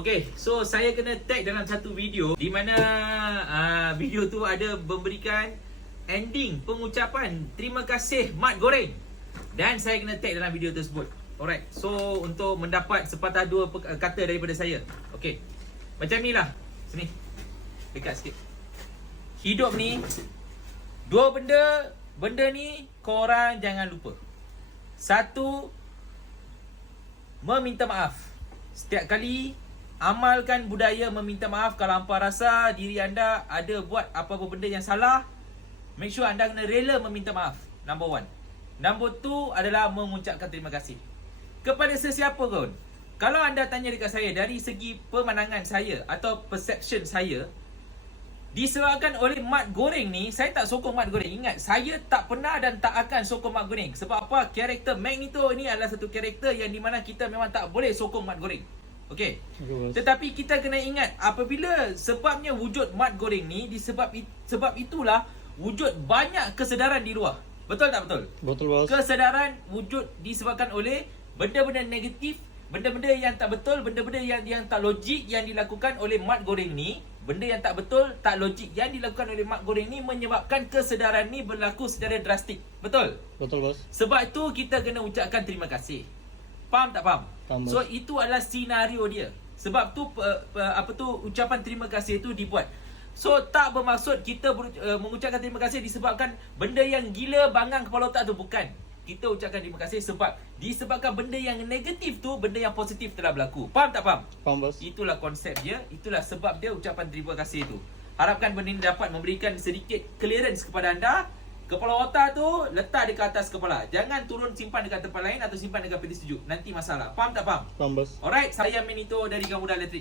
Okay, so saya kena tag dalam satu video di mana video tu ada memberikan ending pengucapan terima kasih Mat Goreng. Dan saya kena tag dalam video tersebut. Alright, so untuk mendapat sepatah dua kata daripada saya. Okay, macam ni lah. Sini, dekat sikit. Hidup ni dua benda. Benda ni korang jangan lupa. Satu, meminta maaf. Setiap kali amalkan budaya meminta maaf. Kalau hampa rasa diri anda ada buat apa-apa benda yang salah, make sure anda kena rela meminta maaf. Number one. Number two adalah mengucapkan terima kasih kepada sesiapa pun. Kalau anda tanya dekat saya, dari segi pemandangan saya atau perception saya, disebabkan oleh Mat Goreng ni, saya tak sokong Mat Goreng. Ingat, saya tak pernah dan tak akan sokong Mat Goreng. Sebab apa? Karakter Magneto ni adalah satu karakter yang di mana kita memang tak boleh sokong Mat Goreng. Okey. Tetapi kita kena ingat, apabila sebabnya wujud Mat Goreng ni, sebab itulah wujud banyak kesedaran di luar. Betul tak betul? Betul, bos. Kesedaran wujud disebabkan oleh benda-benda negatif, benda-benda yang tak betul, benda-benda yang tak logik yang dilakukan oleh Mat Goreng ni. Benda yang tak betul, tak logik yang dilakukan oleh Mat Goreng ni menyebabkan kesedaran ni berlaku secara drastik. Betul? Betul, bos. Sebab itu kita kena ucapkan terima kasih. Faham tak faham? Faham, bos. So itu adalah senario dia. Sebab tu ucapan terima kasih itu dibuat. So tak bermaksud kita mengucapkan terima kasih disebabkan benda yang gila bangang kepala otak tu, bukan. Kita ucapkan terima kasih sebab disebabkan benda yang negatif tu, benda yang positif telah berlaku. Faham tak faham? Faham, bos. Itulah konsep dia, itulah sebab dia ucapan terima kasih tu. Harapkan benda ini dapat memberikan sedikit clearance kepada anda. Kepala otak tu letak dekat atas kepala. Jangan turun simpan dekat tempat lain atau simpan dekat peti sejuk. Nanti masalah. Faham tak faham? Faham, bos. Alright, saya Magneto dari Gamuda Elektrik.